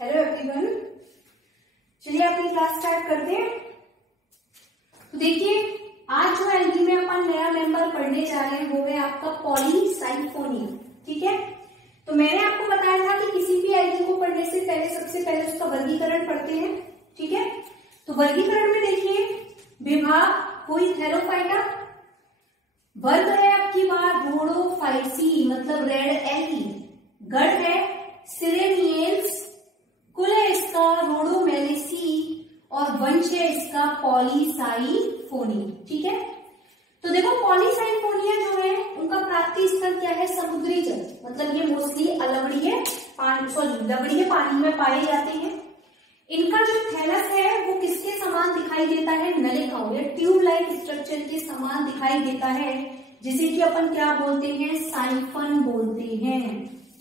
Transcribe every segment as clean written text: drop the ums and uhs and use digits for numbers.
Hello everyone, चलिए अपनी class start करते हैं। तो देखिए, आज जो एल्गी में अपन नया मेंबर पढ़ने जा रहे हैं वो है आपका पॉलीसाइफोनिया। ठीक है, तो मैंने आपको बताया था कि किसी भी एल्गी को पढ़ने से पहले सबसे पहले उसका वर्गीकरण पढ़ते हैं। ठीक है, तो वर्गीकरण में देखिए, विभाग हुई थैलोफाइटा, वर्ग है आपकी बात रोडोफाइसी मतलब रेड एल्गी, गण है सिरेनियल्स, कुल है इसका रोडोमेलिसी और वंश है इसका पॉलीसाइफोनिया। ठीक है, तो देखो पॉलीसाइफोनिया जो है उनका प्राप्ति स्थल क्या है, समुद्री जल, मतलब ये मोस्टली अलवड़ीय लवड़ीय पानी में पाए जाते हैं। इनका जो थैलस है वो किसके समान दिखाई देता है, नलिकाओं या ट्यूब लाइक स्ट्रक्चर के समान दिखाई देता है, जिसे कि अपन क्या बोलते हैं, साइफन बोलते हैं।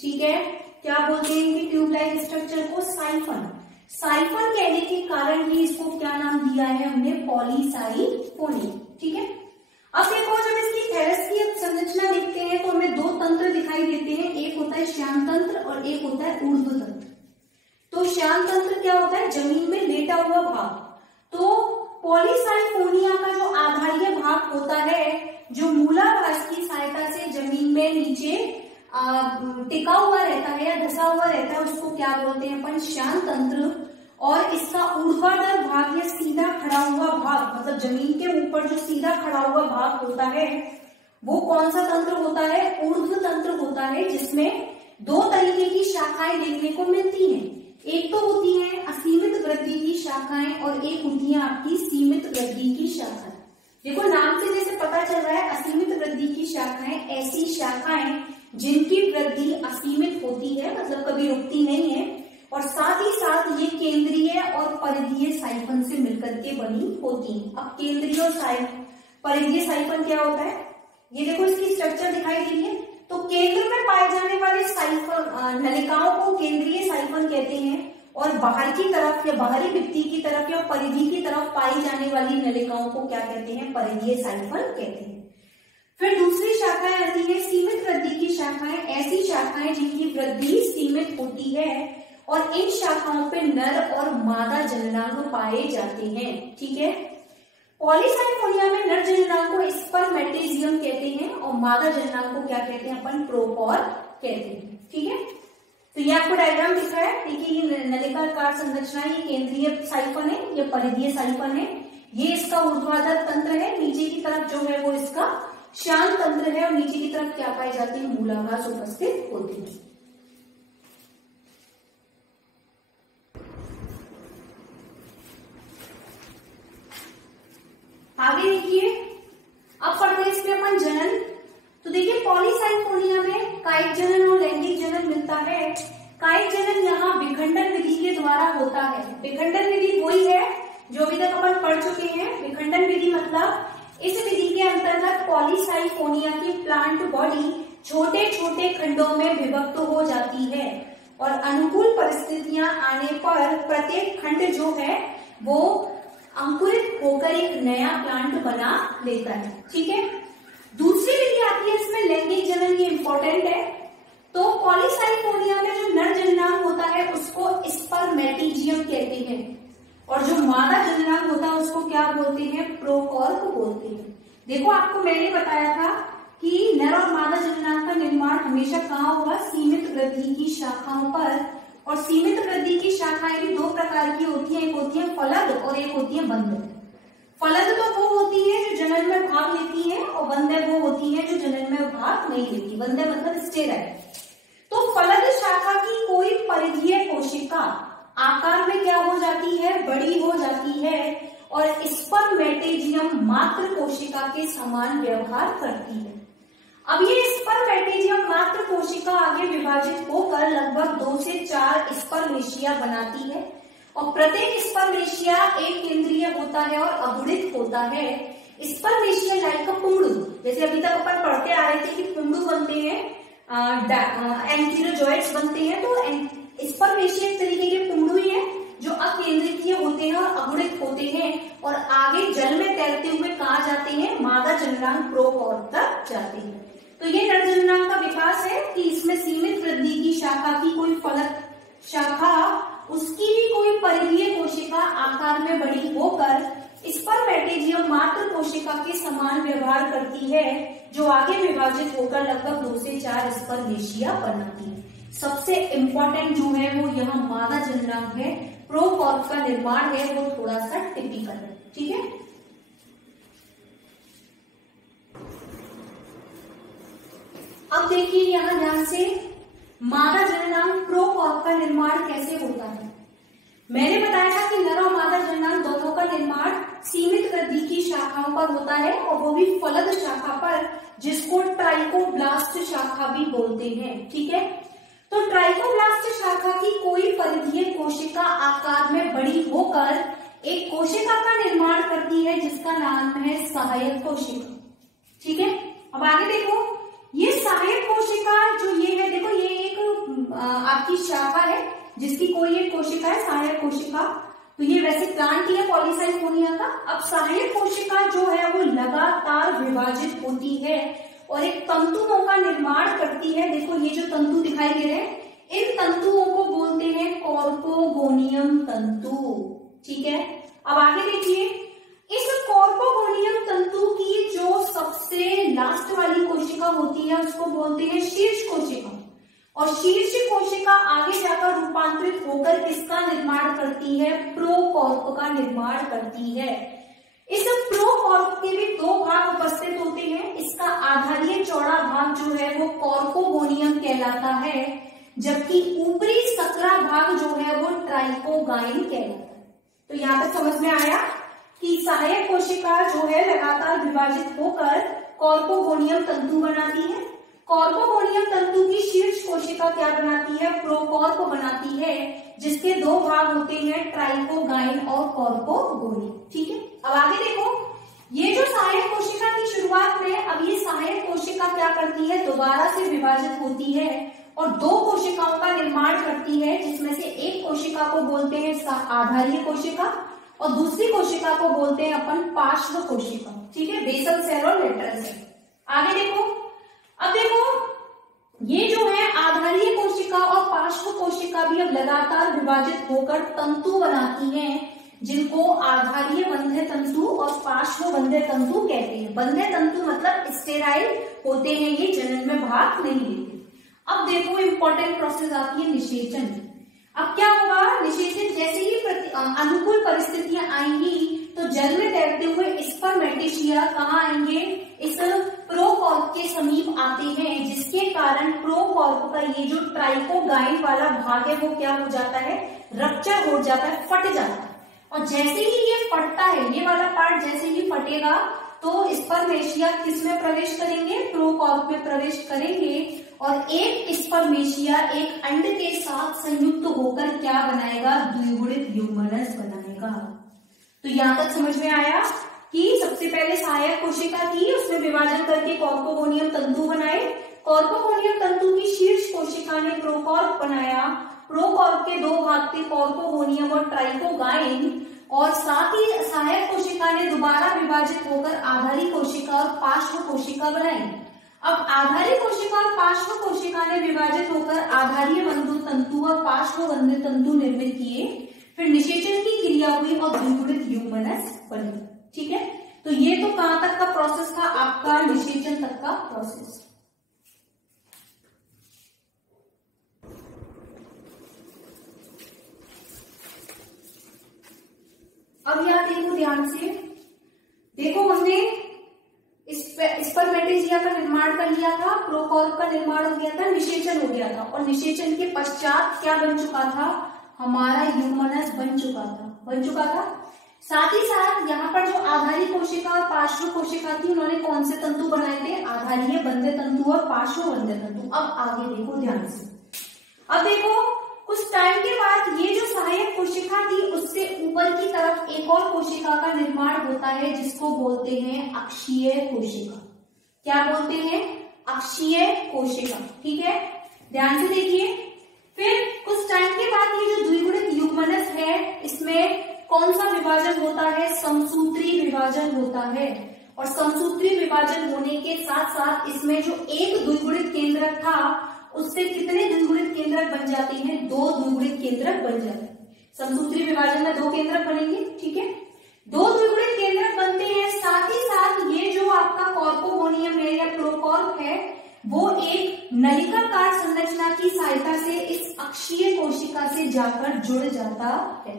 ठीक है, क्या बोलते हैं कि ट्यूब लाइक स्ट्रक्चर को साइफन। साइफन कहने के कारण ही इसको क्या नाम दिया है हमने, पॉलीसाइफोनिया। ठीक है, अब देखो जब इसकी थैलस की संरचना देखते हैं तो हमें दो तंत्र दिखाई देते हैं, एक होता है श्याम तंत्र और एक होता है ऊर्ध्व तंत्र। तो श्याम तंत्र क्या होता है, जमीन में लेटा हुआ भाग। तो पॉलीसाइफोनिया का जो आधारीय भाग होता है, जो मूलाधार की सहायता से जमीन में नीचे टिका हुआ रहता है या धसा हुआ रहता है, उसको क्या बोलते हैं अपन, श्याम तंत्र। और इसका ऊर्ध्वाधर भाग या सीधा खड़ा हुआ भाग, मतलब जमीन के ऊपर जो सीधा खड़ा हुआ भाग होता है वो कौन सा तंत्र होता है, ऊर्ध्व तंत्र होता है, जिसमें दो तरीके की शाखाएं देखने को मिलती हैं। एक तो होती है असीमित वृद्धि की शाखाएं और एक होती है आपकी सीमित वृद्धि की शाखाएं। देखो नाम से जैसे पता चल रहा है, असीमित वृद्धि की शाखाएं ऐसी शाखाएं जिनकी वृद्धि असीमित होती है, मतलब कभी रुकती नहीं है, और साथ ही साथ ये केंद्रीय और परिधीय साइफन से मिलकर के बनी होती है। अब केंद्रीय और परिधीय साइफन क्या होता है, ये देखो इसकी स्ट्रक्चर दिखाई दे रही है। तो केंद्र में पाए जाने वाले साइफन नलिकाओं को केंद्रीय साइफन कहते हैं, और बाहर की तरफ या बाहरी भित्ति की तरफ या परिधि की तरफ पाई जाने वाली नलिकाओं को क्या कहते हैं, परिधीय साइफन कहते हैं। फिर दूसरी शाखाएं आती है सीमित वृद्धि की शाखाएं, ऐसी शाखाएं जिनकी वृद्धि सीमित होती है और इन शाखाओं पे नर और मादा जननांग पाए जाते हैं। ठीक है, पॉलीसाइफोनिया में नर जननांग को स्पर्मेटेजियम कहते हैं और मादा जननांग को क्या कहते हैं अपन, प्रोकॉर कहते हैं। ठीक है, तो ये आपको डायग्राम दिख रहा है। देखिए ये नलिकाकार संरचना, ये केंद्रीय साइफन है, ये परिधीय साइफन है, ये इसका ऊर्ध्वाधर तंत्र है, नीचे की तरफ जो है वो इसका श्याम तंत्र है और नीचे की तरफ क्या पाई जाती है, मूलाधार उपस्थित होती है। आगे देखिए, अब पढ़ते हैं इसमें अपन जनन। तो देखिए पॉलीसाइफोनिया में कायिक जनन और लैंगिक जनन मिलता है। कायिक जनन यहाँ विखंडन विधि के द्वारा होता है। विखंडन विधि वही है जो अभी तक अपन पढ़ चुके हैं। विखंडन विधि मतलब इस विधि के अंतर्गत पॉलीसाइफोनिया की प्लांट बॉडी छोटे छोटे खंडों में विभक्त हो जाती है और अनुकूल परिस्थितियां आने पर प्रत्येक खंड जो है वो अंकुरित होकर एक नया प्लांट बना लेता है। ठीक है, दूसरी विधि आती है इसमें लैंगिक जनन, ये इंपॉर्टेंट है। तो पॉलीसाइफोनिया में जो नर जननांग होता है उसको स्पर्मेटिजियम कहते हैं और जो मादा जननांग होता है उसको क्या बोलते हैं, प्रोकॉर्क बोलते हैं। देखो आपको मैंने बताया था कि नर और मादा जननांग का निर्माण हमेशा कहाँ होगा, सीमित वृद्धि की शाखाओं पर। और सीमित वृद्धि की शाखाएं भी दो प्रकार की होती हैं, एक होती है फलद और एक होती है बंध। फलद तो वो होती है जो जनन में भाग लेती है और बंध वो होती है जो जनन में भाग नहीं लेती। बंध मतलब स्टेराइल। तो फलद शाखा की कोई परिधीय कोशिका आकार में क्या हो जाती है, बड़ी हो जाती है और स्पर्मेटेजियम मात्र कोशिका के समान व्यवहार करती है। अब ये स्पर्मेटेजियम मात्र कोशिका आगे विभाजित होकर लगभग 2 से 4 स्पर्मेशिया बनाती है और प्रत्येक स्पर्मेशिया एक केंद्रीय होता है और अगुणित होता है। स्पर्मेशिया लाइक पुंगड़ू, जैसे अभी तक अपन पढ़ते आ रहे थे कि पुंगड़ू बनते हैं, एंकीरोजॉइड्स बनते हैं। तो स्पर्मेशिया एक तरीके के पुंगड़ू ही है जो अकेंद्रीय होते हैं और अगुणित होते हैं और आगे जल में तैरते हुए कहाँ जाते हैं, मादा जननांग प्रोकॉर्क तक जाते हैं। तो ये नर जननांग का विकास है कि इसमें सीमित वृद्धि की शाखा की कोई फलक शाखा उसकी भी कोई परिधीय कोशिका आकार में बड़ी होकर स्पर्मेटेजियम मात्र कोशिका के समान व्यवहार करती है, जो आगे विभाजित होकर लगभग 2 से 4 स्पर्मेशिया बनाती है। सबसे इंपॉर्टेंट जो है वो यहाँ मादा जननांग है, प्रोकॉर्प का निर्माण है, वो थोड़ा सा टिपिकल है। ठीक है, अब देखिए यहाँ ध्यान से, मादा जननांग प्रोकॉर्प का निर्माण कैसे होता है। मैंने बताया था कि नर और मादा जननांग दोनों का निर्माण सीमित वृद्धि की शाखाओं पर होता है, और वो भी फलद शाखा पर, जिसको ट्राइकोब्लास्ट शाखा भी बोलते हैं। ठीक है, तो ट्राइकोब्लास्ट शाखा की कोई परिधीय कोशिका आकार में बड़ी होकर एक कोशिका का निर्माण करती है, जिसका नाम है सहायक कोशिका। ठीक है, अब आगे देखो, ये सहायक कोशिका जो ये है, देखो ये एक आपकी शाखा है जिसकी कोई एक कोशिका है सहायक कोशिका। तो ये वैसे प्लांट ही है पॉलीसाइफोनिया का। अब सहायक कोशिका जो है वो लगातार विभाजित होती है और एक तंतुओं का निर्माण करती है। देखो ये जो तंतु दिखाई दे रहे हैं, इन तंतुओं को बोलते हैं कॉर्पोगोनियम तंतु। ठीक है, अब आगे देखिए, इस कॉर्पोगोनियम तंतु की जो सबसे लास्ट वाली कोशिका होती है उसको बोलते हैं शीर्ष कोशिका, और शीर्ष कोशिका आगे जाकर रूपांतरित होकर किसका निर्माण करती है, प्रोकॉर्प का निर्माण करती है। इस प्रोकॉर्प के भी 2 भाग उपस्थित होते हैं। इसका आधारीय चौड़ा भाग जो है वो कॉर्पोगोनियम कहलाता है, जबकि ऊपरी सकरा भाग जो है वो ट्राइकोगाइन कहलाता है। तो यहां तक समझ में आया कि सहायक कोशिका जो है लगातार विभाजित होकर कॉर्पोगोनियम तंतु बनाती है। कॉर्पोगोनियम तंतु की शीर्ष कोशिका क्या बनाती है, प्रोकॉर्प बनाती है, जिसके 2 भाग होते हैं, ट्राइकोगाइन और कॉर्पोगोनियम। ठीक है, अब आगे देखो, ये जो सहायक कोशिका की शुरुआत में, अब ये सहायक कोशिका क्या करती है, दोबारा से विभाजित होती है और 2 कोशिकाओं का निर्माण करती है, जिसमें से एक कोशिका को बोलते हैं आधारीय कोशिका और दूसरी कोशिका को बोलते हैं अपन पार्श्व कोशिका। ठीक है, बेसल सेल और लेटरल सेल। आगे देखो, अब देखो ये जो है आधारीय कोशिका और पार्श्व कोशिका भी अब लगातार विभाजित होकर तंतु बनाती हैं, जिनको आधारीय बंध्य तंतु और पार्श्व बंध्य तंतु कहते हैं। बंध्य तंतु मतलब स्टेराइल होते हैं, ये जनन में भाग नहीं लेते। अब देखो इंपॉर्टेंट प्रोसेस आती है निषेचन। अब क्या होगा, निषेचन जैसे ही अनुकूल परिस्थितियां आएंगी तो जल में तैरते हुए स्पर्मेटेशिया कहाँ आएंगे, इस प्रोकॉर्प के समीप आते हैं, जिसके कारण प्रोकॉर्प का ये जो ट्राइकोगाइन वाला भाग है वो क्या हो जाता है, रप्चर हो जाता है, फट जाता है। और जैसे ही ये फटता है, ये वाला पार्ट जैसे ही फटेगा तो स्पर्मेशिया किस में प्रवेश करेंगे, प्रोकॉर्प में प्रवेश करेंगे, और एक स्पर्मेशिया एक अंड के साथ संयुक्त होकर क्या बनाएगा, द्विगुणित युग्मनस बनाएगा। तो यहां तक समझ में आया कि सबसे पहले सहायक कोशिका थी, उसमें विभाजन करके कॉर्पोगोनियम तंतु बनाए। कॉर्पोगोनियम तंतु की शीर्ष कोशिका ने प्रोकॉर्प बनाया। प्रोकॉर्प के 2 भाग थे, कॉर्पोगोनियम और ट्राइकोगाइन, और साथ ही सहायक कोशिका ने दोबारा विभाजित होकर आधारी कोशिका और पार्श्व कोशिका बनाई। अब आधारी कोशिका और पार्श्व कोशिका ने विभाजित होकर आधारीय बंधु तंतु और पार्श्व बंधु तंतु निर्मित किए। फिर निषेचन की क्रिया हुई और द्विगुणित युग्मनस बनी। ठीक है, तो ये तो कहां तक का प्रोसेस था आपका, निषेचन तक का प्रोसेस। अब यहां देखो ध्यान से, देखो हमने स्पर्मेटेजिया का निर्माण कर लिया था, प्रोकॉर्प का निर्माण हो गया था, निषेचन हो गया था, और निषेचन के पश्चात क्या बन चुका था, हमारा युग्मनस बन चुका था। साथ ही साथ यहाँ पर जो आधारी कोशिका और पार्श्व कोशिका थी, उन्होंने कौन से तंतु बनाए थे, आधारीय बंध्य तंतु और पार्श्व बंध्य तंतु। अब आगे देखो ध्यान से, अब देखो कुछ टाइम के बाद ये जो सहायक कोशिका थी उससे ऊपर की तरफ एक और कोशिका का निर्माण होता है, जिसको बोलते हैं अक्षीय कोशिका। क्या बोलते हैं, अक्षीय कोशिका। ठीक है, ध्यान से देखिए, फिर कुछ टाइम के बाद ये जो द्विगुणित युग्मनस है, इसमें कौन सा विभाजन होता है, समसूत्री विभाजन होता है। और समसूत्री विभाजन होने के साथ साथ इसमें जो एक द्विगुणित केंद्रक था, उससे कितने द्विगुणित केंद्रक बन जाते हैं, 2 द्विगुणित केंद्रक बन जाते हैं। समसूत्री विभाजन में 2 केंद्रक बनेंगे, ठीक है। 2 द्विगुणित केंद्रक बनते हैं, साथ ही साथ ये जो आपका कॉर्पोगोनियम है या प्रोकॉर्प है वो एक नलिकाकार संरचना की सहायता से इस अक्षीय कोशिका से जाकर जुड़ जाता है।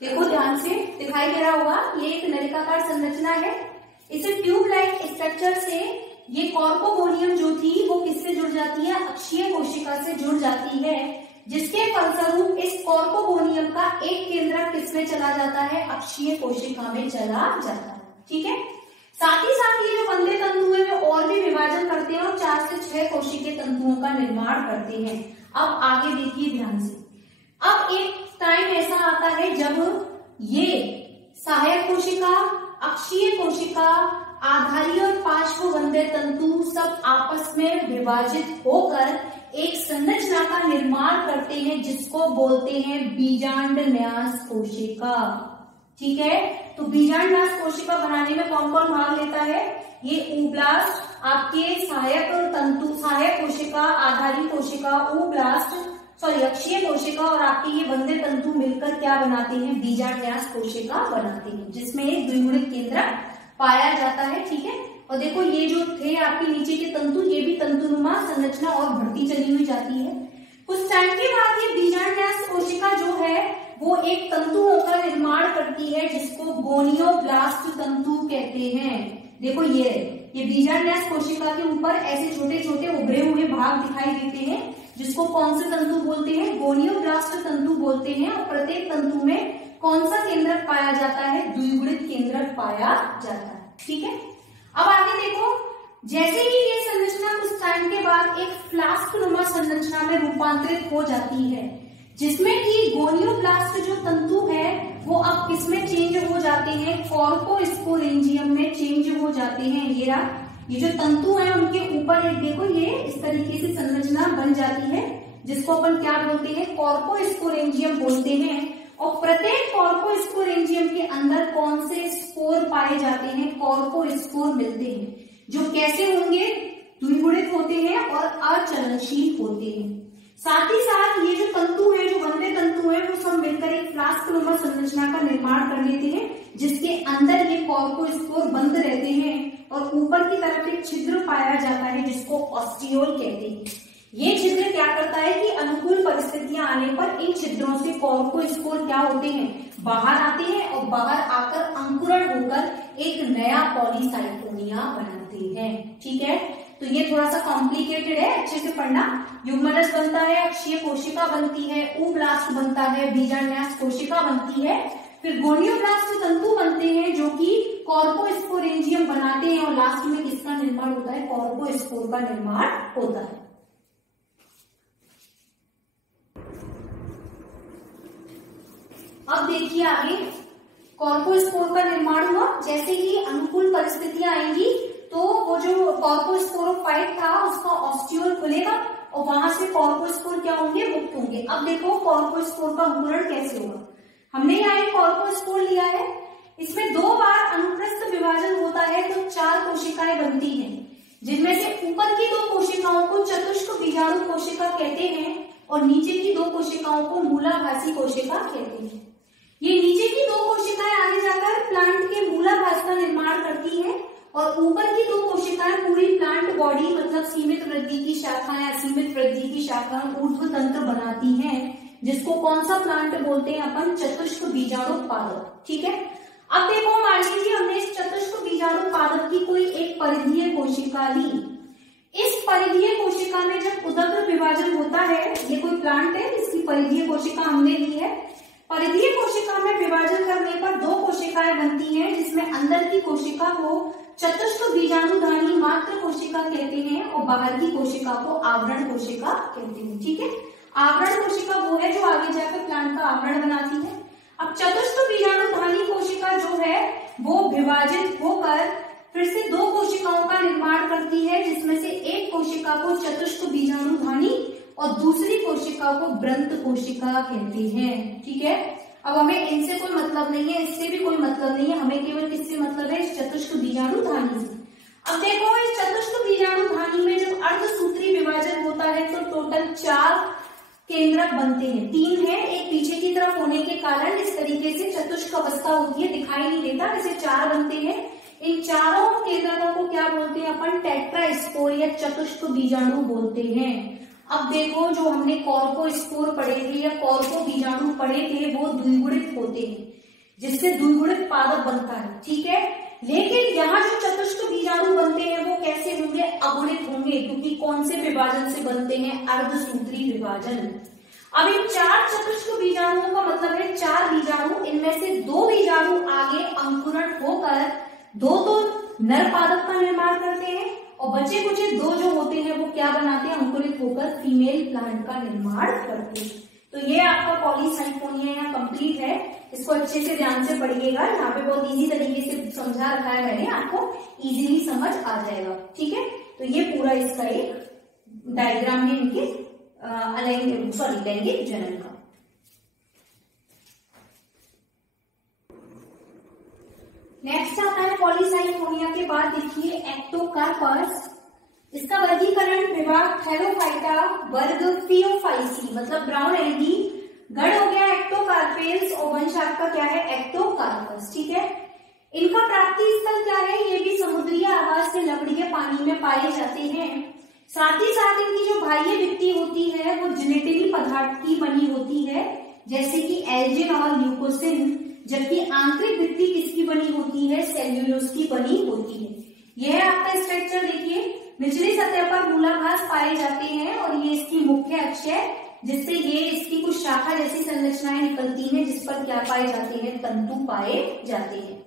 देखो ध्यान से, दिखाई दे रहा होगा, ये एक नलिकाकार संरचना है। इसे ट्यूब लाइक स्ट्रक्चर से ये कॉर्पोगोनियम जो थी वो किससे जुड़ जाती है, अक्षीय कोशिका से जुड़ जाती है, जिसके फलस्वरूप इस कॉर्पोगोनियम का एक केंद्रक किसमें चला जाता है, अक्षीय कोशिका में चला जाता है, ठीक है। साथ ही साथ ये जो वंदे तंतु है वे और भी विभाजन करते हैं और 4 से 6 कोशिकीय तंतुओं का निर्माण करते हैं। अब आगे देखिए ध्यान से, अब एक टाइम ऐसा आता है जब ये सहायक कोशिका, अक्षीय कोशिका, आधारी और पार्श्व वंदे तंतु सब आपस में विभाजित होकर एक संरचना का निर्माण करते हैं जिसको बोलते हैं बीजांड न्यास कोशिका, ठीक है। तो बीजांड न्यास कोशिका बनाने में कौन कौन भाग लेता है, ये ऊब्लास्ट, आपके सहायक तंतु, सहायक कोशिका, आधारी कोशिका, अक्षीय कोशिका और आपके ये वंदे तंतु मिलकर क्या बनाते हैं, बीजांड न्यास कोशिका बनाते हैं, जिसमें एक द्विगुणित केंद्रक पाया जाता है, ठीक है। और देखो ये जो थे आपके नीचे के तंतु, ये भी तंतुनुमा संरचना और बढ़ती चली हुई जाती है। कुछ टाइम के बाद ये बीजांड न्यास कोशिका जो है वो एक तंतुओं का निर्माण करती है जिसको गोनियोब्लास्ट तंतु कहते हैं। देखो ये बीजांड न्यास कोशिका के ऊपर ऐसे छोटे छोटे उभरे हुए भाग दिखाई देते हैं जिसको कौन से तंतु बोलते हैं, गोनियोब्लास्ट तंतु बोलते हैं। और प्रत्येक तंतु में कौन सा केंद्रक पाया जाता है, द्विगुणित केंद्रक पाया जाता है, ठीक है। अब आगे देखो, जैसे ही ये संरचना कुछ टाइम के बाद एक फ्लास्क नुमा संरचना में रूपांतरित हो जाती है, जिसमें कि गोनियोब्लास्ट जो तंतु है वो अब किसमें चेंज हो जाते हैं, कॉर्पोस्पोरेंजियम में चेंज हो जाते हैं। ये जो तंतु है उनके ऊपर एक देखो ये इस तरीके से संरचना बन जाती है जिसको अपन क्या बोलते हैं, कॉर्पोस्पोरेंजियम बोलते हैं। और प्रत्येक कॉर्पोस्पोरेंजियम के अंदर कौन से स्पोर पाए जाते हैं, कॉर्पोस्पोर मिलते हैं, जो कैसे होंगे, द्विगुणित होते हैं और अचलनशील होते हैं। साथ ही साथ ये जो तंतु है, जो वंदे तंतु है, वो सब मिलकर एक फ्लास्क नुमा संरचना का निर्माण कर लेते हैं जिसके अंदर ये कॉर्पोस्पोर बंद रहते हैं और ऊपर की तरफ एक छिद्र पाया जाता है जिसको ऑस्टियोल कहते हैं। ये छिद्र क्या करता है कि अनुकूल परिस्थितियां आने पर इन छिद्रों से कॉर्पोस्पोर क्या होते हैं, बाहर आते हैं और बाहर आकर अंकुरण होकर एक नया पॉलीसाइटोनिया बनाते हैं, ठीक है। तो ये थोड़ा सा कॉम्प्लिकेटेड है, अच्छे से पढ़ना। युग्मनज बनता है, अक्षीय कोशिका बनती है, ऊब्लास्ट बनता है, बीजांड न्यास कोशिका बनती है, फिर गोनियोब्लास्ट तंतु बनते हैं जो कि कॉर्पोस्पोरेंजियम बनाते हैं और लास्ट में किसका निर्माण होता है, कॉर्पोस्पोर का निर्माण होता है। अब देखिए आगे, कॉर्पोस्पोर का निर्माण हुआ, जैसे ही अनुकूल परिस्थितियां आएंगी तो वो जो कॉर्पोस्पोरोफाइट था उसका ऑस्टियोल खुलेगा और वहां से कॉर्पोस्पोर क्या होंगे, मुक्त होंगे। अब देखो कॉर्पोस्पोर का अंकुरण कैसे होगा। हमने यहाँ एक कॉर्पोस्पोर लिया है, इसमें 2 बार अनुप्रस्थ विभाजन होता है तो 4 कोशिकाएं बनती हैं, जिनमें से ऊपर की 2 कोशिकाओं को चतुष्क बीजाणु कोशिका कहते हैं और नीचे की 2 कोशिकाओं को मूलाभासी कोशिका कहते हैं। ये नीचे की 2 कोशिकाएं आगे जाकर प्लांट के मूलाभास का निर्माण करती हैं और ऊपर की 2 कोशिकाएं पूरी प्लांट बॉडी मतलब सीमित वृद्धि की शाखाएं, असीमित वृद्धि की शाखाएं, ऊर्ध्व तंत्र बनाती हैं, जिसको कौन सा प्लांट बोलते हैं अपन, चतुष्क बीजाणु पादप, ठीक है। अब देखो मान लीजिए हमने इस चतुष्क बीजाणु पादप की कोई एक परिधीय कोशिका ली। इस परिधीय कोशिका में जब उदग्र विभाजन होता है, ये कोई प्लांट है, इसकी परिधीय कोशिका हमने ली है। परिधीय कोशिका में विभाजन करने पर 2 कोशिकाएं बनती हैं, जिसमें अंदर की कोशिका को चतुष्क बीजाणुधानी मात्र कोशिका कहते हैं और बाहर की कोशिका को आवरण कोशिका कहते हैं, ठीक है। आवरण कोशिका वो है जो आगे जाकर प्लांट का आवरण बनाती है। अब चतुष्क बीजाणुधानी कोशिका जो है वो विभाजित होकर फिर से 2 कोशिकाओं का निर्माण करती है, जिसमें से एक कोशिका को चतुष्क बीजाणुधानी और दूसरी कोशिका को ब्रंत कोशिका कहते हैं, ठीक है। अब हमें इनसे कोई मतलब नहीं है, इससे भी कोई मतलब नहीं है, हमें केवल किससे मतलब है, इस चतुष्क बीजाणुधानी से। अब देखो इस चतुष्क बीजाणु धानी में जब अर्धसूत्री विभाजन होता है तो टोटल 4 केंद्रक बनते हैं। 3 है, एक पीछे की तरफ होने के कारण इस तरीके से चतुष्क अवस्था होती है, दिखाई नहीं देता, वैसे 4 बनते हैं। इन चारों केंद्रकों को क्या बोलते हैं अपन? टेट्रास्पोर या चतुष्क बीजाणु बोलते हैं। अब देखो जो हमने कॉर्कोस्पोर पढ़े थे या कॉर्को बीजाणु पढ़े थे वो द्विगुणित होते हैं, जिससे द्विगुणित पादप बनता है, ठीक है। लेकिन यहाँ जो चतुष्क बीजाणु बनते हैं वो कैसे होंगे? अगुणित होंगे, क्योंकि कौन से विभाजन से बनते हैं? अर्धसूत्री विभाजन। अब इन 4 चतुष्क बीजाणुओं का मतलब है 4 बीजाणु, इनमें से 2 बीजाणु आगे अंकुरण होकर 2 नर पादप का निर्माण करते हैं और बचे कुचे 2 जो होते हैं वो क्या बनाते हैं? अंकुरित होकर फीमेल प्लांट का निर्माण करते हैं। तो ये आपका पॉलीसाइफोनिया यहाँ कंप्लीट है। इसको अच्छे से ध्यान से पढ़िएगा, यहाँ पे बहुत इजी तरीके से समझा रखा है मैंने, आपको इजीली समझ आ जाएगा, ठीक है। तो ये पूरा इसका एक डायग्राम है इनके लैंगिक जनन का। नेक्स्ट आता है पॉलीसाइफोनिया के बाद देखिए एक्टोकार्पस। इसका वर्गीकरण विभाग थैलोफाइटा, वर्ग फियोफाइसी, मतलब ब्राउन एल्गी, गण हो गया एक्टोकार्पेल्स और वंश आपका क्या है? एक्टोकार्पस, ठीक है। इनका प्राप्ति स्थल क्या है? ये भी समुद्रीय आवास से लवणीय पानी में पाए जाते हैं। साथ ही साथ इनकी जो बाह्य भित्ति होती है वो जिलेटिनी पदार्थ की बनी होती है, जैसे कि एल्जिन और ल्यूकोसिन, जबकि आंतरिक भित्ति किसकी बनी होती है? सेल्यूलोज की बनी होती है। यह आपका स्ट्रक्चर देखिए, निचली सतह पर मूलाभास पाए जाते हैं और ये इसकी मुख्य अक्ष है, जिससे ये इसकी कुछ शाखा जैसी संरचनाएं निकलती हैं, जिस पर क्या पाए जाते हैं? तंतु पाए जाते हैं।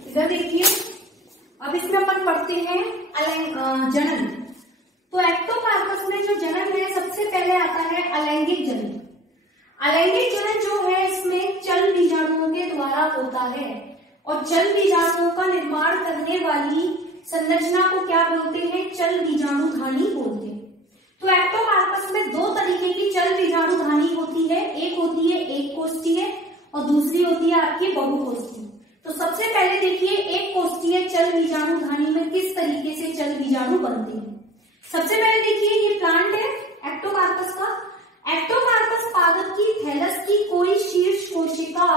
इधर देखिए, अब इसमें अपन पढ़ते हैं जनन। तो एक्टोकार्पस में जो जनन है सबसे पहले आता है अलैंगिक जनन। अलैंगिक जनन जो है इसमें चल बीजाणुओं के द्वारा होता है और चल बीजाणुओं का निर्माण करने वाली संरचना को क्या बोलते हैं? चल बीजाणु धानी बोलते हैं। तो एक्टोकार्पस में 2 तरीके की चल बीजाणु धानी होती है, एक होती है एक कोष्ठीय और दूसरी होती है आपकी बहुकोष्ठीय। तो सबसे पहले देखिए एक कोष्ठीय चल बीजाणु धानी में किस तरीके से चल बीजाणु बनते हैं। सबसे पहले देखिए ये प्लांट है एक्टोकार्पस का। एक्टोकार्पस पादप की थैलस की कोई शीर्ष कोशिका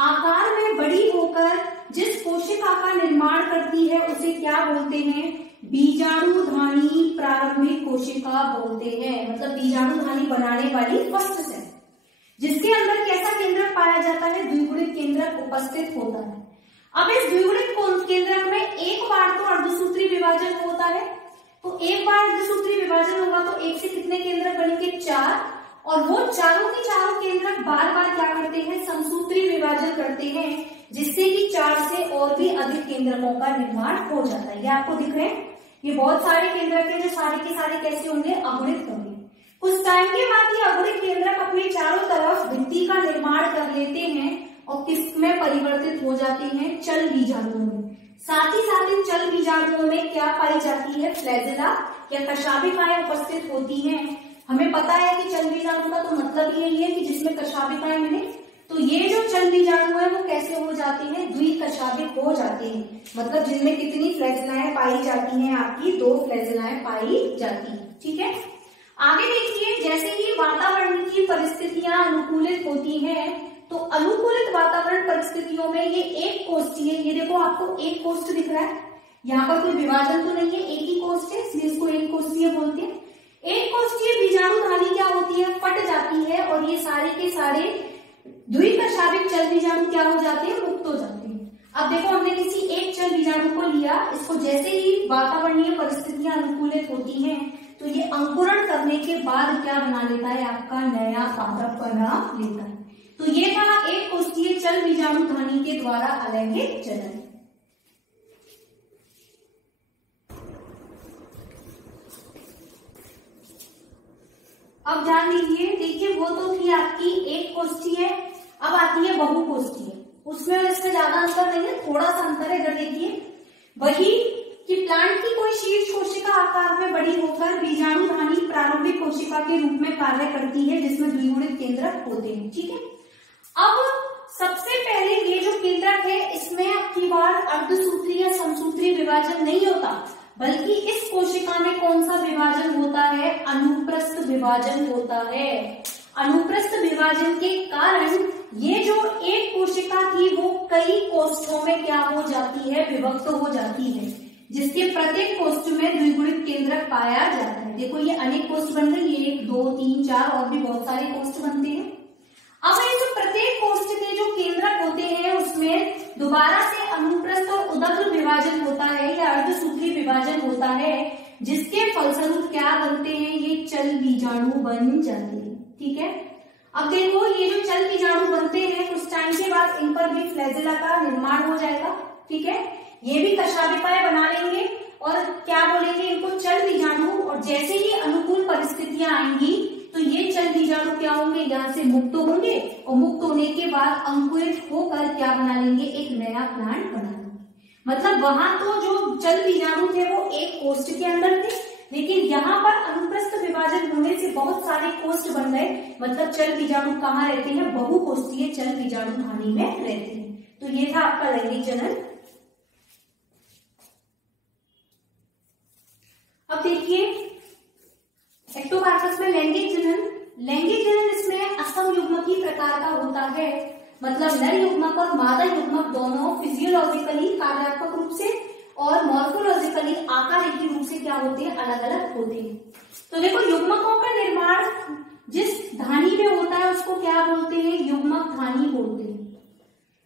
आकार में बड़ी होकर जिस कोशिका का निर्माण करती है उसे क्या बोलते हैं? बीजाणुधानी प्रारंभिक कोशिका बोलते हैं, मतलब बीजाणुधानी बनाने वाली फर्स्ट सेल, जिसके अंदर कैसा केंद्रक पाया जाता है? द्विगुणित केंद्रक उपस्थित होता है। अब इस द्विगुणित केंद्रक में एक बार तो अर्धसूत्री विभाजन होता है, तो एक बार अर्धसूत्री विभाजन होगा तो एक से कितने केंद्रक बनेंगे? 4, और वो चारों के चारों केंद्रक बार बार क्या करते हैं? समसूत्री विभाजन करते हैं, जिससे कि 4 से और भी अधिक केंद्रकों का निर्माण हो जाता है। ये आपको दिख रहे हैं, ये बहुत सारे केंद्रक है जो सारे के सारे कैसे होंगे? अगुणित होंगे। कुछ टाइम के बाद ये अगुणित केंद्रक अपने चारों तरफ भित्ति का निर्माण कर लेते हैं और किस में परिवर्तित हो जाते हैं? चल बीजाणुओं में। साथ ही साथ इन चल बीजाणुओं में क्या पाई जाती है? फ्लैजेला या कशाभिकाएं उपस्थित होती हैं। हमें पता है कि चल बीजाणु का तो मतलब यही है कि जिसमें कशाभिकाएं मिले। तो ये जो चल बीजाणु है वो कैसे हो जाते हैं? द्विकशाभिक हो जाते हैं, मतलब जिनमें कितनी फ्लैजेलाएं पाई जाती हैं? आपकी 2 फ्लैजेलाएं पाई जाती हैं, ठीक है। आगे देखिए, जैसे ही वातावरण की परिस्थितियां अनुकूलित होती हैं तो अनुकूलित वातावरण परिस्थितियों में ये एक कोष्ठीय, ये देखो आपको एक कोष्ठ दिख रहा है, यहाँ पर कोई विभाजन तो नहीं है, एक ही कोष्ठ है, इसलिए इसको एक कोष्ठीय बोलते हैं। एक कोष्ठीय बीजाणुधानी क्या होती है? फट जाती है और ये सारे के सारे द्विकशाभिक चल बीजाणु क्या हो जाते हैं? मुक्त हो जाते हैं। अब देखो हमने किसी एक चल बीजाणु को लिया, इसको जैसे ही वातावरणीय परिस्थितियां अनुकूलित होती हैं तो ये अंकुरण करने के बाद क्या बना लेता है? आपका नया पादप बना लेता है। तो ये था एक कोष्ठीय चल बीजाणुधानी के द्वारा अलैंगिक जनन। अब ध्यान दीजिए, देखिए वो तो थी आपकी एक कोष्ठीय, अब आती है बहुकोष्ठीय। उसमें और इसमें ज्यादा अंतर नहीं है, थोड़ा सा अंतर है। इधर देखिए वही कि प्लांट की कोई शीर्ष कोशिका आकार में बड़ी होकर बीजाणुधानी प्रारंभिक कोशिका के रूप में कार्य करती है, जिसमें द्विगुणित केंद्रक होते हैं, ठीक है। अब सबसे पहले ये जो केंद्रक है इसमें अब की बार अर्धसूत्री या समसूत्री विभाजन नहीं होता, बल्कि इस कोशिका में कौन सा विभाजन होता है? अनुप्रस्थ विभाजन होता है। अनुप्रस्थ विभाजन के कारण ये जो एक कोशिका थी वो कई कोष्ठों में क्या हो जाती है? विभक्त हो जाती है, जिसके प्रत्येक कोष्ठ में द्विगुणित केंद्रक पाया जाता है। देखो ये अनेक कोष्ठ बन गए, 1 2 3 4 और भी बहुत सारे कोष्ठ बनते हैं। अब ये जो प्रत्येक कोष्ठ के जो केंद्रक होते हैं उसमें दोबारा से अनुप्रस्थ और उदग्र विभाजन होता है या अर्धसूत्री विभाजन होता है, जिसके फलस्वरूप क्या बनते हैं? ये चल बीजाणु बन जाते हैं। ठीक है, अब देखो ये जो चल बीजाणु बनते हैं कुछ टाइम के बाद इन पर भी फ्लैजेला का निर्माण हो जाएगा। ठीक है, ये भी कशाभिकाएं बना लेंगे और क्या बोलेंगे इनको? चल बीजाणु। और जैसे ही अनुकूल परिस्थितियां आएंगी तो ये चल बीजाणु क्या होंगे? यहाँ से मुक्त होंगे और मुक्त होने के बाद अंकुरित होकर क्या बना लेंगे? एक नया प्लांट बना लेंगे। मतलब वहां तो जो चल बीजाणु थे वो एक कोष्ठ के अंदर थे, लेकिन यहाँ पर अनुप्रस्थ विभाजन होने से बहुत सारे कोष्ठ बन गए। मतलब चल बीजाणु कहाँ रहते हैं? बहुकोष्ठीय चल बीजाणु धानी में रहते हैं। तो ये था आपका लैंगिक जनन। अब देखिए एक्टोकार्पस में लैंगिक जनन। लैंगिक जनन इसमें असमयुग्मकी प्रकार का होता है, मतलब नर युग्मक और मादा युग्मक दोनों फिजियोलॉजिकली कार्यात्मक रूप से और मॉर्फोलॉजिकली आकार रेखीय रूप से क्या होते हैं? अलग अलग होते हैं। तो देखो युग्मकों का निर्माण जिस धानी में होता है उसको क्या बोलते हैं? युग्मक धानी बोलते हैं।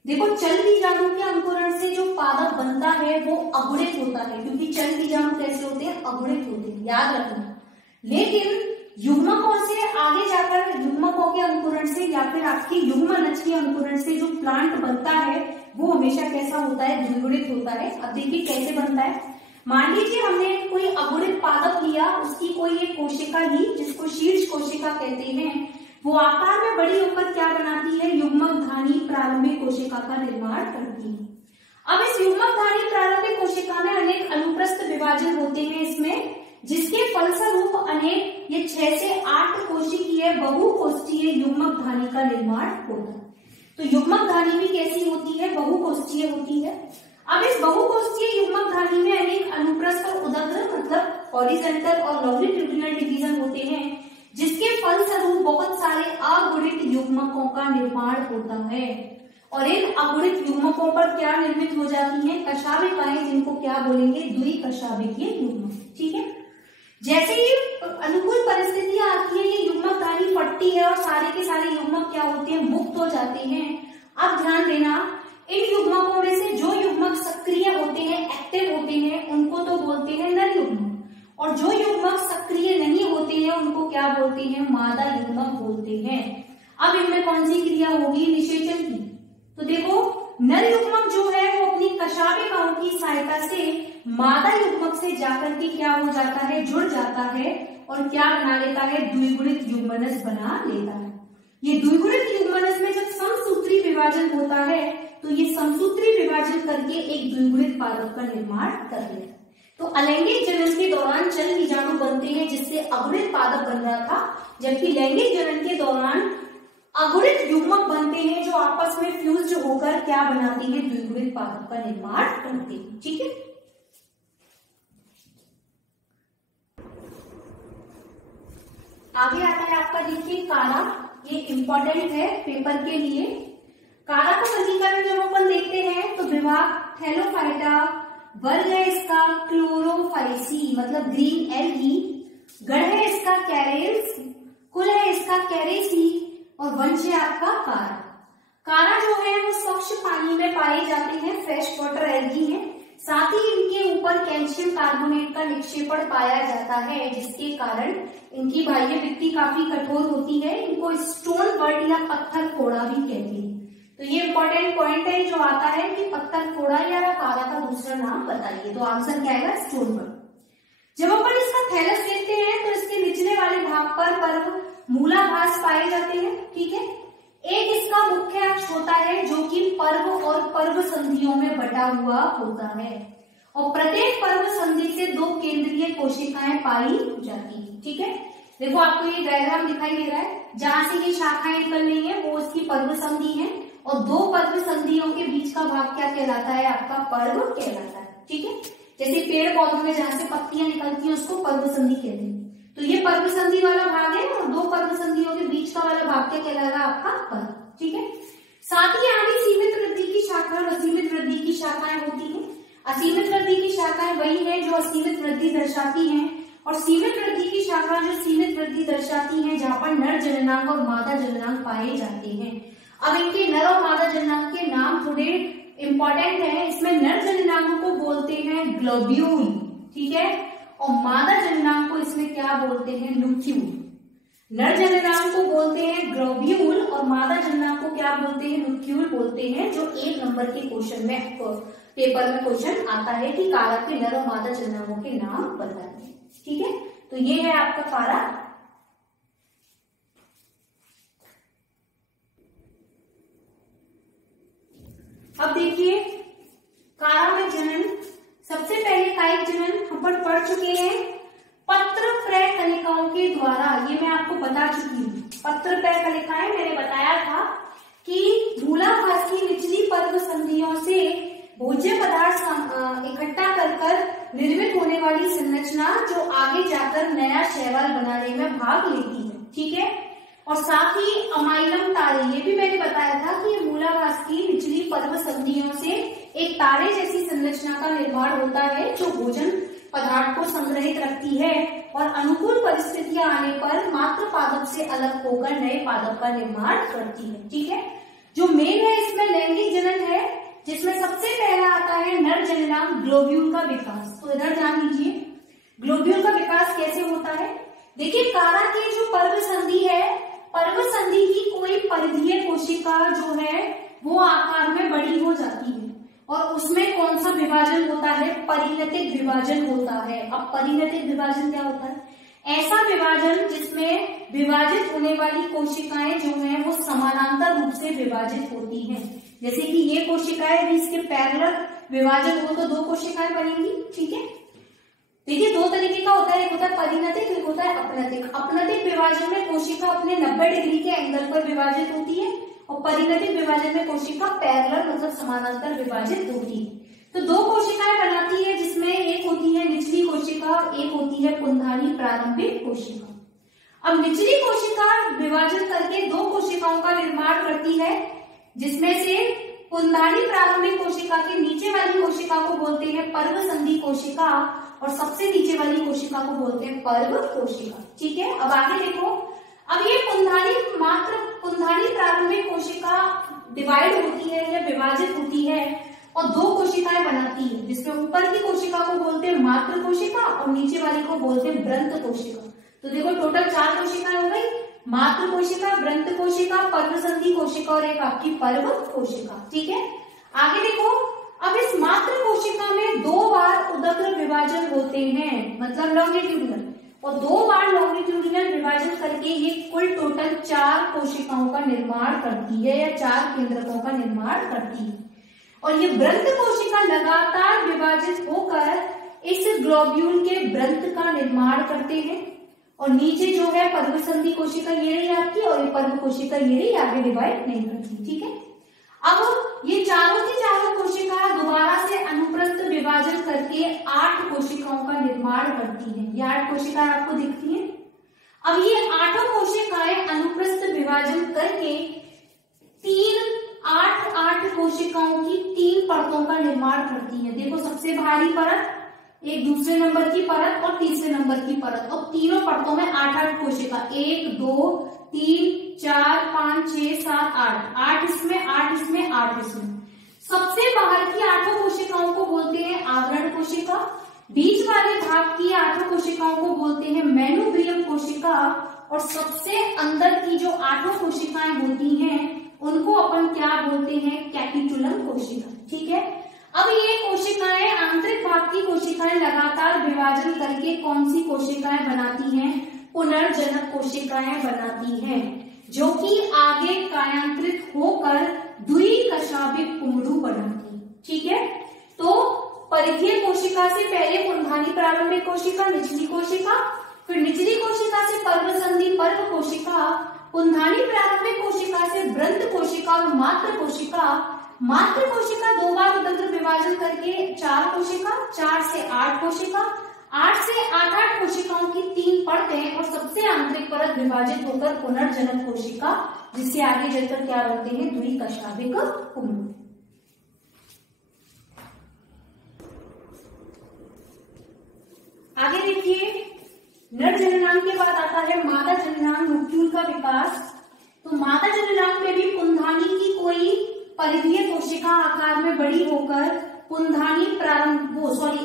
देखो चल बीजाणु के अंकुरण से जो पादप बनता है वो अगुणित होता है, क्योंकि चल बीजाणु कैसे होते हैं? अगुणित होते हैं, याद रखना। लेकिन युग्मकों से आगे जाकर युग्मकों के अंकुरण से या फिर आपकी युग्मनज के अंकुरण से जो प्लांट बनता है वो हमेशा कैसा होता है? द्विगुणित होता है। अब देखिए कैसे बनता है। मान लीजिए हमने कोई अगुणित पादप लिया, उसकी कोई एक कोशिका ली जिसको शीर्ष कोशिका कहते हैं, वो आकार में बड़ी होकर क्या बनाती है? युग्मक धानी प्रारंभिक कोशिका का निर्माण करती है। अब इस युग्मक धानी प्रारंभिक कोशिका में अनेक अनुप्रस्थ विभाजन होते हैं इसमें, जिसके फलस्वरूप अनेक ये 6 से 8 कोशिकीय बहुकोष्ठीय युग्मक धानी का निर्माण होता है। तो युग्मक धानी भी कैसी होती है? बहुकोष्ठीय होती है। अब इस बहुकोष्ठीय युग्मक धानी में अनेक अनुप्रस्थ और उदग्र मतलब हॉरिजॉन्टल और लॉन्गिट्यूडिनल डिवीजन होते हैं, जिसके फलस्वरूप बहुत सारे अगुणित युग्मकों का निर्माण होता है। और इन अगुणित युग्मकों पर क्या निर्मित हो जाती है? कशाभिकाएं, जिनको क्या बोलेंगे? द्विकशाभिकीय युग्मक। ठीक है, जैसे ही अनुकूल परिस्थितियां आती है ये युग्मक धानी फटती है और सारे के सारे युग्मक क्या होते हैं? मुक्त हो जाते हैं। अब ध्यान देना, इन युग्मकों में से जो युग्मक सक्रिय होते हैं, एक्टिव होते हैं, उनको तो बोलते हैं नर युग्मक, और जो युग्मक सक्रिय नहीं होते हैं उनको क्या बोलते हैं? मादा युग्मक बोलते हैं। अब इनमें कौन सी क्रिया होगी? निषेचन की। तो देखो नर युग्मक जो है वो अपनी कशाभिकाओं की सहायता से मादा युग्मक से जाकर के क्या हो जाता है? जुड़ जाता है और क्या बना लेता है? द्विगुणित युग्मनज बना लेता है। ये द्विगुणित युग्मनज में जब समसूत्री विभाजन होता है तो ये समसूत्री विभाजन करके एक द्विगुणित पादप का निर्माण कर लेता है। तो अलैंगिक जनन के दौरान चल बीजाणु बनते हैं जिससे अगुणित पादप बन रहा था, जबकि लैंगिक जनन के दौरान अगुणित युग्मक बनते हैं जो आपस में फ्यूज होकर क्या बनाते हैं? द्विगुणित पादप का निर्माण करते हैं। ठीक है, आगे आता है आपका देखिए कारा। ये इंपॉर्टेंट है पेपर के लिए। कारा का वर्गीकरण जब अपन देखते हैं तो विभाग थैलोफाइटा, वर्ग है इसका क्लोरोफाइसी मतलब ग्रीन एल्गी, गण है इसका कैरेल्स, कुल है इसका कैरेसी और वंश है आपका कारा। कारा जो है वो स्वच्छ पानी में पाए जाते हैं, फ्रेश वाटर एल्गी है। साथ ही इनके ऊपर कैल्शियम कार्बोनेट का निक्षेपण पाया जाता है, जिसके कारण इनकी बाह्य भित्ति काफी कठोर होती है। इनको स्टोन बर्ड या पत्थर फोड़ा भी कहते हैं। तो ये इंपॉर्टेंट पॉइंट है जो आता है कि पत्थर फोड़ा या कारा का दूसरा नाम बताइए। तो आंसर क्या है? Stone bird. जब अपन इसका थैलस देखते हैं तो इसके निचले वाले भाग पर पर्व मूलाभास पाए जाते हैं। ठीक है, एक इसका मुख्य अक्ष होता है जो कि पर्व और पर्व संधियों में बटा हुआ होता है और प्रत्येक पर्व संधि से 2 केंद्रीय कोशिकाएं पाई जाती है। ठीक है, देखो आपको ये डायग्राम दिखाई दे रहा है, जहां से ये शाखाएं निकल रही है वो उसकी पर्व संधि है और दो पर्व संधियों के बीच का भाग क्या कहलाता है? आपका पर्व कहलाता है। ठीक है, जैसे पेड़ पौधों में जहां से पत्तियां निकलती हैं उसको पर्व संधि कहते हैं। तो ये पर्व संधि वाला भाग है और दो पर्व संधियों के बीच का वाला भाग क्या कहलाएगा? आपका पर्व। ठीक है, साथ ही आगे सीमित वृद्धि की शाखा और असीमित वृद्धि की शाखाएं होती है। असीमित वृद्धि की शाखाएं वही है जो असीमित वृद्धि दर्शाती हैं, और सीमित वृद्धि की शाखा जो सीमित वृद्धि दर्शाती है जहां पर नर जननांग और मादा जननांग पाए जाते हैं। अब इनके नर और मादा जननांग के नाम थोड़े इंपॉर्टेंट है। इसमें नर जननांग को बोलते हैं ग्लोब्यूल, ठीक है, और मादा जननांग को इसमें क्या बोलते हैं? न्यूक्लियूल। नर जननांग को बोलते हैं ग्लोब्यूल और मादा जननांग को क्या बोलते हैं? न्यूक्लियूल बोलते हैं, जो 1 नंबर के क्वेश्चन में पेपर में क्वेश्चन आता है कि कारक के नर और मादा जननांगों के नाम बताइए। ठीक है, तो ये है आपका कारक। अब देखिए कारा में जनन, सबसे पहले कायिक जनन हम पढ़ चुके हैं पत्र प्रकलिकाओं के द्वारा। ये मैं आपको बता चुकी हूँ। पत्र प्रकलिकाएं मैंने बताया था कि मूलाभास की निचली पर्व संधियों से भोज्य पदार्थ इकट्ठा कर निर्मित होने वाली संरचना जो आगे जाकर नया शैवाल बनाने में भाग लेती है। ठीक है, और साथ ही अमाइलम तारे, ये भी मैंने बताया था कि ये मूलाभास की निचली पर्व संधियों से एक तारे जैसी संरचना का निर्माण होता है जो भोजन पदार्थ को संग्रहित रखती है और अनुकूल परिस्थितियां आने पर मात्र पादप से अलग होकर नए पादप का निर्माण करती है। ठीक है, जो मेन है इसमें लैंगिक जनन है, जिसमें सबसे पहला आता है नर जननांग ग्लोब्यूल का विकास। तो इधर जान लीजिए ग्लोब्यूल का विकास कैसे होता है। देखिए कारा की जो पर्व संधि है, पर्व संधि की कोई परिधीय कोशिका जो है वो आकार में बड़ी हो जाती है और उसमें कौन सा विभाजन होता है? परिणतिक विभाजन होता है। अब परिणतिक विभाजन क्या होता है? ऐसा विभाजन जिसमें विभाजित होने वाली कोशिकाएं जो हैं वो समानांतर रूप से विभाजित होती हैं। जैसे कि ये कोशिकाएं भी इसके पैरेलल विभाजन हो तो दो कोशिकाएं बनेंगी। ठीक है, देखिए दो तरीके का होता है, एक होता है परिणतिक, एक होता है अपनतिक। अपनतिक विभाजन में कोशिका अपने 90 डिग्री के एंगल पर विभाजित होती है और परिणतिक विभाजन में कोशिका पैरेलल मतलब समानांतर विभाजित होती है। तो दो कोशिकाएं बनाती है जिसमें एक होती है निचली कोशिका और एक होती है कुंधानी प्रारंभिक कोशिका। अब निचली कोशिका विभाजन करके दो कोशिकाओं का निर्माण करती है, जिसमें से कुंधानी प्रारंभिक कोशिका के नीचे वाली कोशिका को बोलते हैं पर्व संधि कोशिका और सबसे नीचे वाली कोशिका को बोलते हैं पर्व कोशिका। ठीक है, अब आगे देखो, अब ये कुंधानी प्रारंभिक कोशिका डिवाइड होती है या विभाजित होती है और दो कोशिकाएं बनाती है, जिसमें ऊपर की कोशिका को बोलते हैं मातृ कोशिका और नीचे वाली को बोलते हैं ब्रंत कोशिका। तो देखो टोटल 4 कोशिकाएं हो गई, मातृ कोशिका, ब्रंत कोशिका, पर्व संधि कोशिका और एक आपकी पर्व कोशिका। ठीक है, आगे देखो, अब इस मातृ कोशिका में 2 बार उदग्र विभाजन होते हैं, मतलब लॉन्गिट्यूडिनल, और 2 बार लॉन्गिट्यूडिनल विभाजन करके ये कुल टोटल 4 कोशिकाओं का निर्माण करती है या 4 केंद्रकों का निर्माण करती है। और ये ब्रंत कोशिका लगातार विभाजित होकर इस ग्लोब्यूल के ब्रंत का निर्माण करते हैं और नीचे जो है पर्व संधि कोशिका ये रही आपकी और ये पर्व कोशिका ये रही, आगे डिवाइड नहीं करती। ठीक है, अब ये चारों की चारों कोशिका दोबारा से अनुप्रस्थ विभाजन करके 8 कोशिकाओं का निर्माण करती है। ये 8 कोशिकाएं आपको दिखती हैं। अब ये 8 कोशिकाएं अनुप्रस्थ विभाजन करके 8 कोशिकाओं की 3 परतों का निर्माण करती है। देखो सबसे बाहरी परत, एक दूसरे नंबर की परत और तीसरे नंबर की परत, और तीनों परतों में 8 कोशिका, 1 2 3 4 5 6 7 8 इसमें 8 इसमें 8 इसमें। सबसे बाहर की 8 कोशिकाओं को बोलते हैं आवरण कोशिका, बीच वाले भाग की 8 कोशिकाओं को बोलते हैं मेनुब्रियम कोशिका और सबसे अंदर की जो 8 कोशिकाएं होती हैं उनको अपन क्या बोलते हैं? कैपिटुलम कोशिका। ठीक है, अब ये कोशिकाएं आंतरिक भाग की कोशिकाएं लगातार विभाजन करके कौन सी कोशिकाएं बनाती हैं? पुनर्जनक कोशिकाएं बनाती हैं, जो कि आगे कायांतरित होकर द्विकशाभिक पुंगड़ू बनाती। ठीक है, तो परिधीय कोशिका से पहले कुंधानी प्रारंभिक कोशिका, निचली कोशिका, फिर निचली कोशिका से पर्वसंधि पर्व कोशिका, कुंधानी प्रारंभिक कोशिका से वृंत कोशिका और मात्र कोशिका। मात्र कोशिका 2 बार स्वतंत्र विभाजन करके 4 कोशिका, 4 से 8 कोशिका, 8 से 8 कोशिकाओं की 3 परतें और सबसे आंतरिक परत विभाजित होकर पुनर्जनक कोशिका, जिससे आगे चलकर क्या बनते हैं, द्विकशाभिक कुंभ। आगे देखिए, नर जननांग के बाद आता है मादा जननांग, न्यूक्लियस का विकास। तो मादा जननांग में भी कुंधानी की कोई परिधीय कोशिका आकार में बड़ी होकर कुंधानी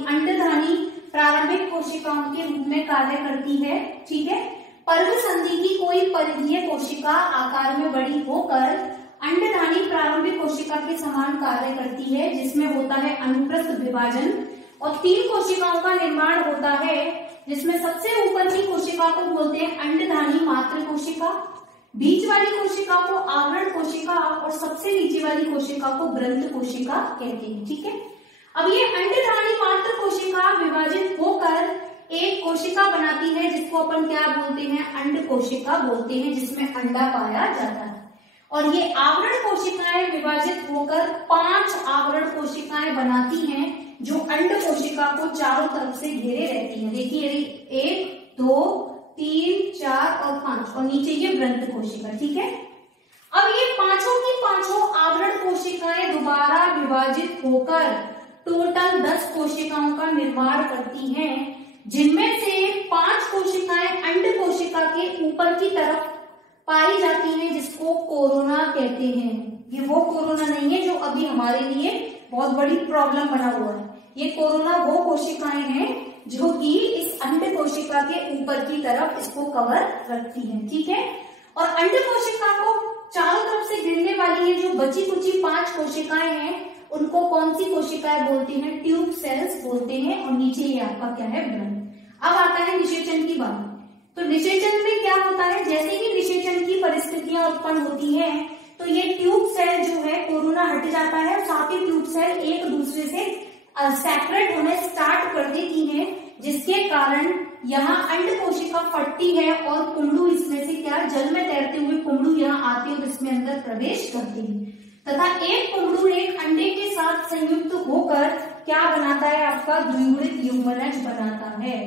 अंडधानी प्रारंभिक कोशिकाओं के रूप में कार्य करती है। ठीक है, पर्वसंधि की कोई परिधीय कोशिका आकार में बड़ी होकर अंडधानी प्रारंभिक कोशिका के समान कार्य करती है, जिसमें होता है अनुप्रस्थ विभाजन और 3 कोशिकाओं का निर्माण होता है, जिसमें सबसे ऊपर की कोशिका को बोलते हैं अंडधानी मात्र कोशिका, बीच वाली कोशिका को आवरण कोशिका और सबसे नीचे वाली कोशिका को वृंत कोशिका कहते हैं। ठीक है, अब ये अंडधानी मात्र कोशिका विभाजित होकर एक कोशिका बनाती है, जिसको अपन क्या बोलते हैं, अंड कोशिका बोलते हैं, जिसमें अंडा पाया जाता है। और ये आवरण कोशिकाएं विभाजित होकर 5 आवरण कोशिकाएं बनाती हैं, जो अंड कोशिका को चारों तरफ से घेरे रहती हैं। देखिए 1, 2, 3, 4 और 5 और नीचे ये वृंत कोशिका। ठीक है, अब ये पांचों की पांचों आवरण कोशिकाएं दोबारा विभाजित होकर टोटल 10 कोशिकाओं का निर्माण करती हैं, जिनमें से 5 कोशिकाएं अंड कोशिका के ऊपर की तरफ पाई जाती हैं, जिसको कोरोना कहते हैं। ये वो कोरोना नहीं है जो अभी हमारे लिए बहुत बड़ी प्रॉब्लम बना हुआ है। ये कोरोना वो कोशिकाएं हैं जो कि इस अंड कोशिका के ऊपर की तरफ इसको कवर रखती हैं। ठीक है, और अंड कोशिका को चारों तरफ से घेरने वाली ये जो बची कुची 5 कोशिकाएं हैं, उनको कौन सी कोशिकाएं बोलती हैं, ट्यूब सेल्स बोलते हैं। और नीचे ये आपका क्या है, व्रण। अब आता है निषेचन की बात। तो निषेचन में क्या होता है, जैसे ही निषेचन की परिस्थितियां उत्पन्न होती है, तो ये ट्यूब सेल जो है कोरोना हट जाता है, साथ ही ट्यूब सेल एक दूसरे से सेपरेट होने स्टार्ट कर देती है, जिसके कारण यहाँ अंड कोशिका फटती है और कुंडू इसमें से क्या, जल में तैरते हुए कुंडू यहाँ आते और इसमें अंदर प्रवेश करते हैं, तथा एक कुंडू एक अंडे के साथ संयुक्त होकर क्या बनाता है, आपका द्विगुणित युग्मनज बनाता है।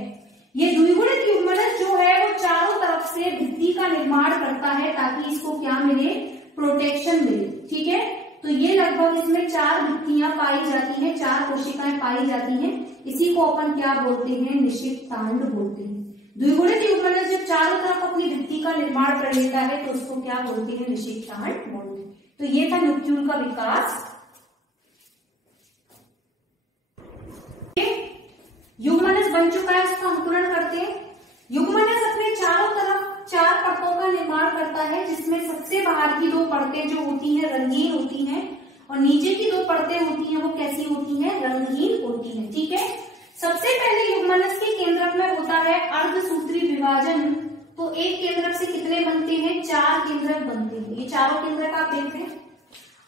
ये द्विगुणित युग्मनज जो है वो चारों तरफ से भित्ति का निर्माण करता है, ताकि इसको क्या मिले, प्रोटेक्शन मिले। ठीक है, तो ये लगभग इसमें 4 भित्तियां पाई जाती हैं, 4 कोशिकाएं पाई जाती हैं। इसी को अपन क्या बोलते हैं, निषेकांड बोलते हैं। द्विगुणित युग्मनज जब चारों तरफ अपनी भित्ति का निर्माण कर लेता है, तो उसको क्या बोलते हैं, निषेकांड बोलते हैं। तो ये था न्यूक्लियस का विकास। युग्मनज बन चुका है, इसका अंकुरण करते हैं। युग्मनज अपने चारों तरफ 4 परतों का निर्माण करता है, जिसमें सबसे बाहर की 2 परतें जो होती हैं रंगीन होती हैं, और नीचे की 2 परतें होती हैं वो कैसी होती हैं, रंगहीन होती हैं। ठीक है, सबसे पहले युग्मनज के केंद्रक में होता है अर्धसूत्री विभाजन। तो एक केंद्रक से कितने बनते हैं, 4 केंद्रक बनते हैं। ये चारों केंद्रक आप देख रहे हैं।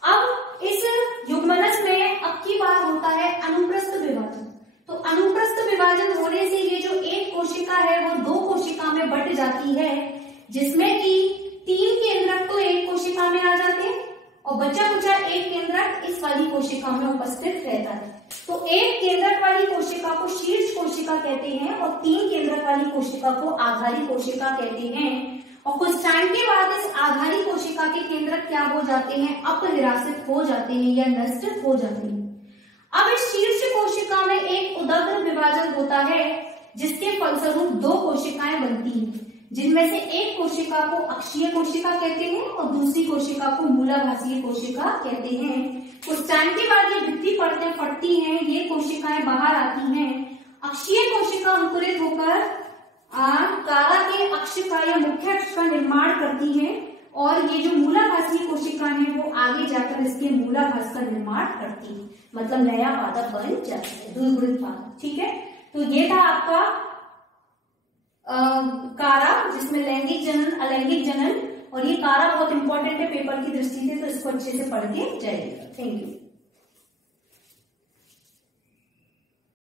अब इस युग्मनज में अब की बार होता है अनुप्रस्थ विभाजन। तो अनुप्रस्थ विभाजन होने से ये जो एक कोशिका है वो 2 कोशिका में बट जाती है, जिसमें कि 3 केंद्रक तो एक कोशिका में आ जाते हैं और बचा कुचा एक केंद्रक इस वाली कोशिका में उपस्थित रहता है। तो एक केंद्रक वाली कोशिका को शीर्ष कोशिका कहते हैं और 3 केंद्रक वाली कोशिका को आधारी कोशिका कहते हैं। और कुछ टाइम के बाद इस आधारी कोशिका के केंद्रक क्या हो जाते हैं, अपहिरासित हो जाते हैं या नष्ट हो जाते हैं। अब इस शीर्ष कोशिका में एक उदग्र विभाजन होता है, जिसके फलस्वरूप 2 कोशिकाएं बनती हैं, जिनमें से एक कोशिका को अक्षीय कोशिका कहते हैं और दूसरी कोशिका को मूलाभासीय कोशिका कहते हैं। कुछ टाइम के बाद ये भित्ति परतें फटती हैं, ये कोशिकाएं बाहर आती हैं। अक्षीय कोशिका अंकुरित होकर कारा के अक्ष का या मुख्य अक्ष का निर्माण करती है, और ये जो मूलाभासीय कोशिका है वो आगे जाकर इसके मूलाभास का निर्माण करती है, मतलब नया पादप बन जाता है, द्विगुणित पादप। ठीक है, तो ये था आपका कारा, जिसमें लैंगिक जनन, अलैंगिक जनन, और ये कारा बहुत इंपॉर्टेंट है पेपर की दृष्टि से, तो इसको अच्छे से पढ़ के जाइएगा। Thank you.